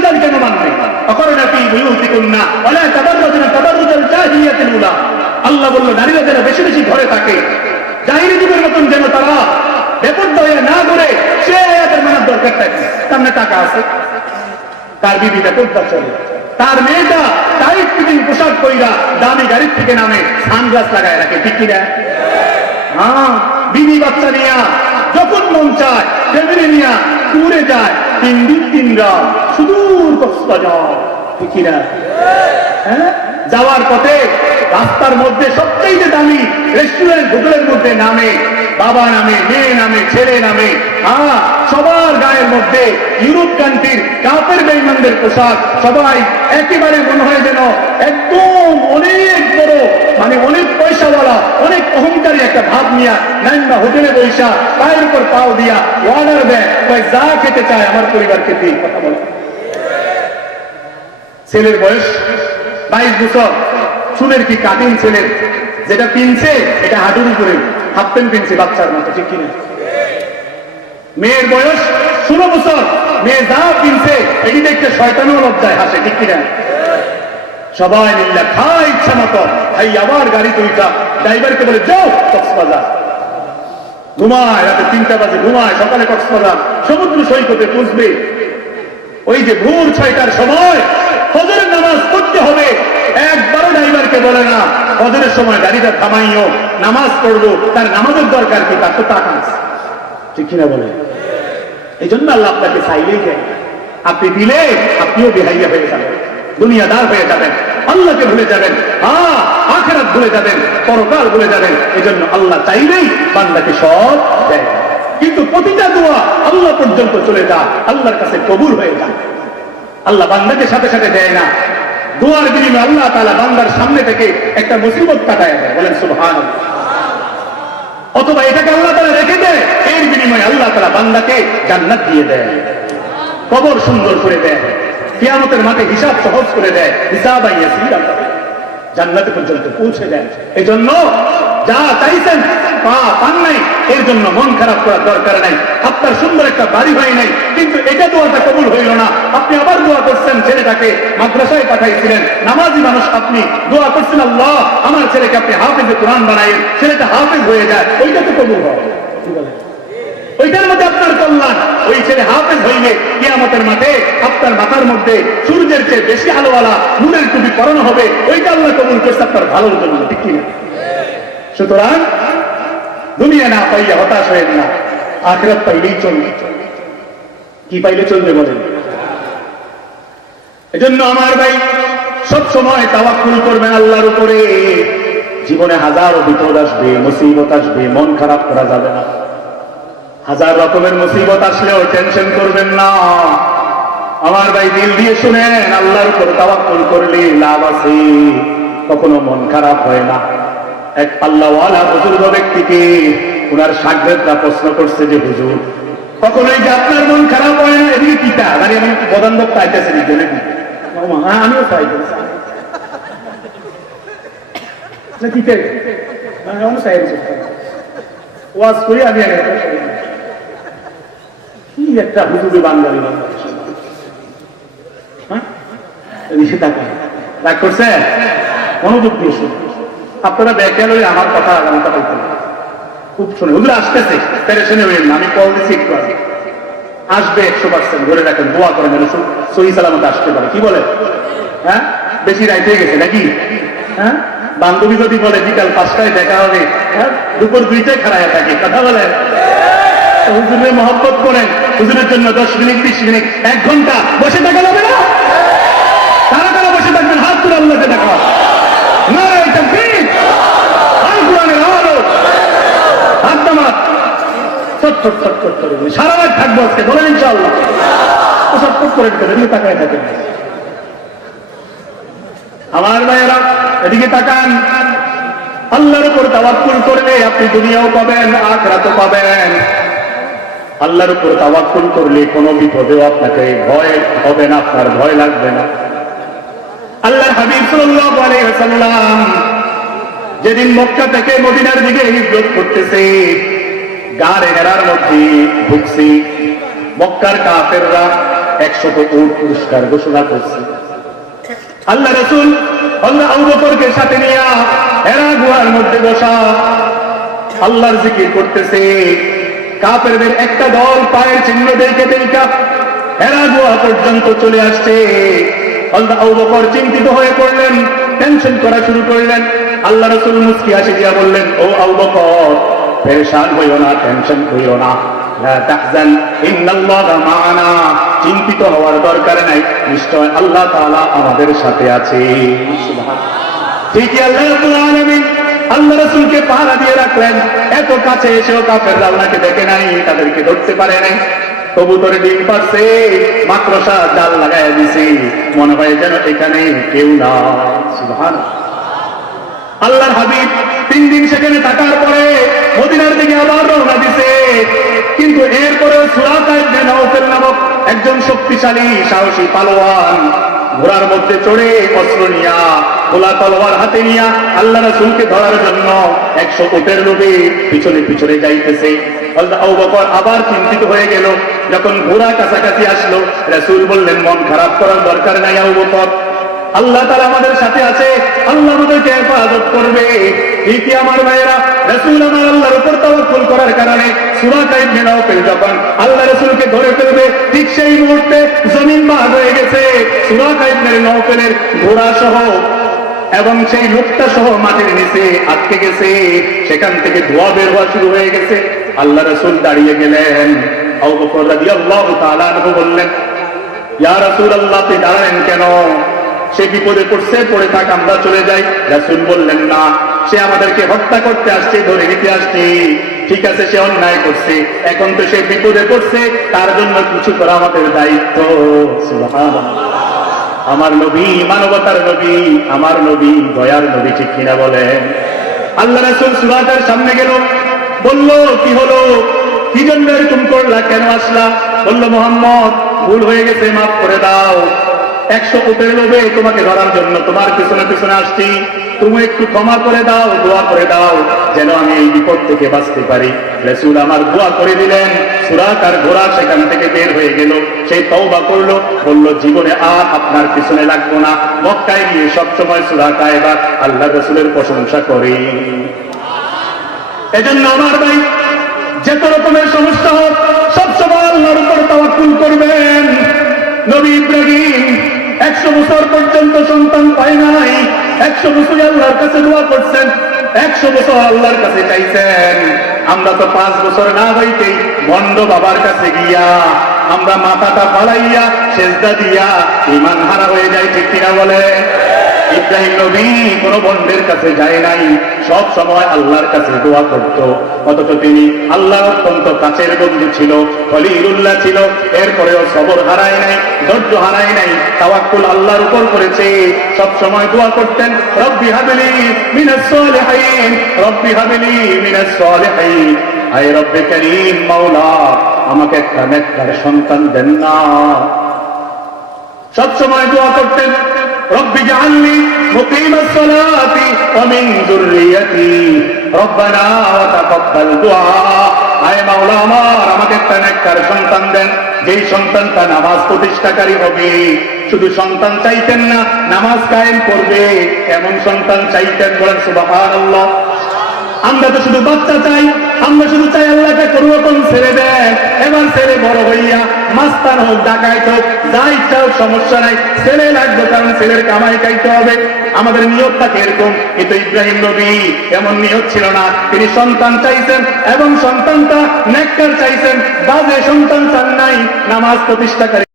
বিধান কেন মানবে? অকরনা ফি বুয়ুতিকুন্না ওয়ালা তাবাররাজনা তাবাররুজাল জাহিলিয়াতিল উলা। আল্লাহ বলল নারীরা যেন বেশি বেশি ঘরে থাকে, জাহিলি যুগের মতন যেন তারা বেপরদা হয়ে না ঘুরে, সে আয়াতের মানার দরকার থাকে। সামনে টাকা আছে, তার বিবিটা পর্দা চলে, তার মেয়েটা টাইট ফিটিং পোশাক পরিরা দামি গাড়ির থেকে নামে সানগ্লাস লাগায় রাখে, ঠিক কিনা? হ্যাঁ, বিবি বাচ্চা নিয়া যখন মন চায় ফ্যামিলি নিয়া ট্যুরে যায়, 3 দিন 3 রাত সুদূর কক্সবাজার, ঠিক কিনা? হ্যাঁ, যাওয়ার পথে রাস্তার মধ্যে সবচেয়ে দামি রেস্টুরেন্ট হোটেলের মধ্যে নামে, বাবা নামে, মেয়ে নামে, ছেলে নামে, সবার গায়ের মধ্যে ইউরোপ কান্ট্রির কাপের বেঈমানদের পোশাক, সবাই একেবারে মনে হয় যেন একদম অনেক বড়, মানে অনেক পয়সাওয়ালা, অনেক অহংকারী একটা ভাব নিয়ে নাইমা হোটেলে বৈশা পায়ের উপর পাও দিয়া অর্ডার দেয়, যা খেতে চায় আমার পরিবারকে দিয়ে। কথা বলে ছেলের বয়স 22 বছর, চুলের কি কাটিং ছেলের, যেটা পিনছে এটা হাঁটুর উপরে, হাফ প্যান্ট পিনছে বাচ্চার মতো, ঠিক কিনা? মেয়ের বয়স 16 বছর, মেয়ে যা পিনছে এটি দেখতে শয়তানও লজ্জায় হাসে, ঠিক কিনা? সবাই মিল্লা খায় ইচ্ছা মতো, ভাই আবার গাড়ি তুইটা ড্রাইভারকে বলে যাও কক্সবাজার, ঘুমায় রাতে 3টা বাজে, ঘুমায় সকালে কক্সবাজার সমুদ্র সৈকতে পৌঁছবে। ওই যে ভোর 6টার সময় ফজরের নামাজ পড়তে হবে, একবারও ড্রাইভারকে বলে না ফজরের সময় গাড়িটা থামাইও, নামাজ পড়বো, তার নামাজের দরকার কি? তার তো টাকা আছে, ঠিক কিনা বলে? এই জন্য আল্লাহ আপনাকে চাইলেই দেন, আপনি দিলে আপনিও বেহাইয়া হয়ে যাবেন, দুনিয়াদার হয়ে যাবেন, আল্লাহকে ভুলে যাবেন, আখিরাত ভুলে যাবেন, পরকাল ভুলে যাবেন। এই জন্য আল্লাহ চাইলেই বান্দাকে সব দেয়, কিন্তু প্রতিটা দোয়া আল্লাহ পর্যন্ত চলে যায়, আল্লাহর কাছে কবুল হয়ে যায়। আল্লাহ বান্দাকে সাথে সাথে দেয় না, দোয়ার বিনিময়ে আল্লাহ তাআলা বান্দার সামনে থেকে একটা মুসিবত কাটায় দেয়, বলেন সুবহানাল্লাহ। অথবা এটাকে আল্লাহ তাআলা রেখে দেয়, এর বিনিময়ে আল্লাহ তাআলা বান্দাকে জান্নাত দিয়ে দেয়, কবর সুন্দর করে দেয়, কিয়ামতের মাঠে হিসাব সহজ করে দেয়, হিসাবান ইয়াসীরা, জান্নাতে পর্যন্ত পৌঁছে দেয়। এই জন্য যা চাইছেন পান নাই, এর জন্য মন খারাপ করার দরকার নাই। আপনার সুন্দর একটা বাড়ি হয় নাই, কিন্তু এটা দোয়াটা কবুল হইল না, আপনি আবার দোয়া করছেন, ছেলেটাকে মাদ্রাসায় পাঠাইছিলেন, নামাজি মানুষ, আপনি দোয়া করছেন আল্লাহ আমার ছেলেকে আপনি হাফেজে কোরআন বানাইন, ছেলেটা হাফেজ হয়ে যায়, ওইটা তো কবুল হয়, কি বলেন? ওইটার মধ্যে আপনার কল্যাণ, ওই ছেলে হাফেজ হইলে কিয়ামতের মাঠে আপনার মাথার মধ্যে সূর্যের চেয়ে বেশি আলোওয়ালা নূরের টুপি পরানো হবে, ওইটা আল্লাহ কবুল করছে আপনার ভালোর জন্য, ঠিক কিনা? সুতরাং দুনিয়া না পাইয়া হতাশ হয়ে না, আখিরাত পাইলেই চলবে। কি পাইলে চলবে বলেন? এজন্য আমার ভাই সব সময় তাওয়াক্কুল করবেন আল্লাহর উপরে। জীবনে হাজারো বিপদ আসবে, মুসিবত আসবে, মন খারাপ করা যাবে না। হাজার রকমের মুসিবত আসলেও টেনশন করবেন না আমার ভাই, দিল দিয়ে শুনেন, আল্লাহর উপর তাওয়াক্কুল করলে লাভ আছে, কখনো মন খারাপ হয় না। এক আল্লাহওয়ালা বুজুর্গ ব্যক্তিকে ওনার শাগরেদরা প্রশ্ন করছে যে হুজুর, কখনোই যে আপনার মন খারাপ হয় না, এদিকে কিতা মানে এমন প্রধান বক্তা আইতেছে নাকি? আমিও চাই ওয়াজ করি আমি, কি একটা হুজুরি বাঙালি রাগ করছে, মনোযোগ দিয়ে শুনে আপনারা ব্যাখ্যা আমার কথা আগামীটা বলতে খুব শুনে, হুজুর আসতেছে, পেরেশানি হইলেন না, আমি কল দিচ্ছি একটু আগে আসবে, 100% ধরে রাখেন, দোয়া করেন যেন সহি সালামতে আসতে পারে। কি বলে? হ্যাঁ, বেশি রাইট হয়ে গেছে নাকি? হ্যাঁ, বান্ধবী যদি বলে বিকাল 5টায় দেখা হবে, হ্যাঁ দুপুর 2টায় খাড়ায় থাকে, কথা বলেন, হুজুরের মহব্বত করেন, হুজুরের জন্য 10 মিনিট 20 মিনিট 1 ঘন্টা বসে থাকা যাবে না? তারা তারা বসে থাকবেন, হাত তুলে আল্লাহকে দেখা না, এটা ঠিক আল কোরআনের আলো হাত নামাজ চটচট চটচট করে সারা রাত থাকবো আজকে, বলেন ইনশাআল্লাহ, চটচট করে এদিকে তাকায় থাকেন আমার ভাইয়েরা, এদিকে তাকান। আল্লাহর উপর তাওয়াক্কুল করলে আপনি দুনিয়াও পাবেন, আখিরাতও পাবেন। আল্লাহর উপর তাওয়াক্কুল করলে কোনো বিপদেও আপনাকে ভয় হবে না, আপনার ভয় লাগবে না। আল্লাহর হাবিব সাল্লাল্লাহু আলাইহি ওয়াসাল্লাম যেদিন মক্কা থেকে মদিনার দিকে হিজরত করতেছে, গাড়ে হেরার মধ্যে ঢুকছে, মক্কার কাফেররা 100 উট পুরস্কার ঘোষণা করছে। আল্লাহ রাসূল আল্লাহ আবু বকরকে সাথে নিয়ে হেরা গুহার মধ্যে বসা আল্লাহর জিকির করতেছে। কাফেরদের একটা দল পায়ের চিহ্ন দেখে হেরা গুহা পর্যন্ত চলে আসছে। আল্লাহ আবু বকর চিন্তিত হয়ে পড়লেন, টেনশন করা শুরু করলেন। আল্লাহ রাসূল মুস্কি হাসি দিয়া বললেন, ও আবু বকর, পেরেশান হইও না, টেনশন করিও না, লা তাহজান ইন্নাল্লাহা মা'ানা, চিন্তিত হওয়ার দরকার নাই, নিশ্চয় আল্লাহ তাআলা আমাদের সাথে আছে। সুবহানাল্লাহ। ঠিকই আল্লাহ রাব্বুল আলামিন আল্লাহ রাসূলকে পাহারা দিয়ে রাখলেন। এত কাছে এসেও কাফেররা ওনাকে দেখে নাই, তাদেরকে ধরতে পারে নাই। কবুতরে ডিম পারছে, মাকড়সা জাল লাগায় দিছে, মনে হয় যেন এখানে কেউ না। সুবহানাল্লাহ। আল্লাহর হাবিব 3 দিন সেখানে থাকার পরে মদিনার দিকে আবার রওনা দিছে। কিন্তু এরপরে সুরাকা ইবনে নাওফল নামক একজন শক্তিশালী সাহসী পালোয়ান ঘোড়ার মধ্যে চড়ে অস্ত্র নিয়া, খোলা তলোয়ার হাতে নিয়া আল্লাহ রাসূলকে ধরার জন্য 100 উটের লোভে পিছনে পিছনে যাইতেছে। আবু বকর আবার চিন্তিত হয়ে গেল। যখন ঘোড়া কাছাকাছি আসলো, রাসূল বললেন, মন খারাপ করার দরকার নাই আবু বকর, আল্লাহ তাআলা আমাদের সাথে আছে, আল্লাহ আমাদেরকে হেফাজত করবে। ঠিকই আমার ভাইয়েরা, রাসূল আমার আল্লাহর উপর তাওয়াক্কুল করার কারণে সুরাকা ইবনে নাওফল যখন আল্লাহ রাসূলকে ধরে ফেলবে, ঠিক সেই মুহূর্তে জমিন ভাগ হয়ে গেছে। সুরাকা ইবনে নাওফলের ঘোড়া সহ এবং সেই লোকটা সহ মাটির নিচে আটকে গেছে। সেখান থেকে ধোঁয়া বের হওয়া শুরু হয়ে গেছে। আল্লাহ রাসূল দাঁড়িয়ে গেলেন। আবু বকর রাদিয়াল্লাহু তাআলা আনহু বললেন, ইয়া রাসূলুল্লাহ, আপনি দাঁড়ালেন কেন? সে বিপদে পড়ছে, পড়ে থাক, আমরা চলে যাই। রাসূল বললেন, না, সে আমাদেরকে হত্যা করতে আসছে, ধরে নিতে আসছে। ঠিক আছে, সে অন্যায় করছে, এখন তো সে বিপদে পড়ছে, তার জন্য কিছু করা আমাদের দায়িত্ব। সুবহানাল্লাহ। আমার নবী মানবতার নবী, আমার নবী দয়ার নবী, ঠিক কিনা বলেন? আল্লাহ রাসূল সুরাকার সামনে গেল, বলল, কি হলো, কি জন্য এরকম করলা, কেন আসলা? বলল, মুহাম্মদ, ভুল হয়ে গেছে, মাফ করে দাও। 100 উটের লোভে তোমাকে ধরার জন্য তোমার পিছনে পিছনে আসছি, তুমি একটু ক্ষমা করে দাও, দোয়া করে দাও যেন আমি এই বিপদ থেকে বাঁচতে পারি। রাসূল আমার দোয়া করে দিলেন। সুরাকার ঘোড়া সেখান থেকে বের হয়ে গেল। সেই তওবা করলো, বলল, জীবনে আর আপনার পিছনে লাগবো না। মক্কায় গিয়ে সবসময় সুরাকা এবার আল্লাহ রাসূলের প্রশংসা করে। এজন্য আমার ভাই, যত রকমের সমস্যা হোক, সবসময় আল্লাহর উপর তাওয়াক্কুল করবেন। নবী ইব্রাহিম 100 বছর পর্যন্ত সন্তান পায় নাই, 100 বছর আল্লাহর কাছে দোয়া করছেন, 100 বছর আল্লাহর কাছে চাইছেন। আমরা তো 5 বছর না হইতেই ভণ্ড বাবার কাছে গিয়া আমরা মাথাটা ফালাইয়া সেজদা দিয়া ঈমান হারা হয়ে যাই, ঠিক কিনা বলে? ইব্রাহিম নবী কোন বন্ডের কাছে যায় নাই, সব সময় আল্লাহর কাছে দোয়া করত। অথচ তিনি আল্লাহর অত্যন্ত কাছের বন্ধু ছিল, খলিলুল্লাহ ছিল। এরপরেও সবর হারায় নাই, ধৈর্য হারায় নাই, তাওয়াক্কুল আল্লাহর উপর করেছে। সব সময় দোয়া করতেন, রব্বি হাবলি মিনাস সালিহিন, রব্বি হাবলি মিনাস সালিহিন, আয় রব্বে করিম, মাওলা আমাকে একটা নেককার সন্তান দেন না। সব সময় দোয়া করতেন, রব্বি জাআলনি মুকিমাস সালাতি ওয়া মিন যুররিয়াতি রব্বানা ওয়া তাকাব্বাল দুআ, আয় মাওলা আমার, আমাকে একটা নেককার সন্তান দেন, যেই সন্তানটা নামাজ প্রতিষ্ঠাকারী হবে। শুধু সন্তান চাইতেন না, নামাজ কায়েম করবে, এমন সন্তান চাইতেন। বলেন সুবহানাল্লাহ। আমরা তো শুধু বাচ্চা চাই, আমরা শুধু চাই আল্লাহকে কোনরকম ছেড়ে দেন। এবার ছেলে বড় হইয়া মাস্তান হোক, ডাকাইত হোক, যা ইচ্ছা হোক, সমস্যা নাই, ছেলে লাগবে, কারণ ছেলের কামাই খাইতে হবে। আমাদের নিয়ত থাকে এরকম। কিন্তু ইব্রাহিম নবী এমন নিয়ত ছিল না। তিনি সন্তান চাইছেন এবং সন্তানটা নেককার চাইছেন, বাজে সন্তান চান নাই, নামাজ প্রতিষ্ঠাকারী।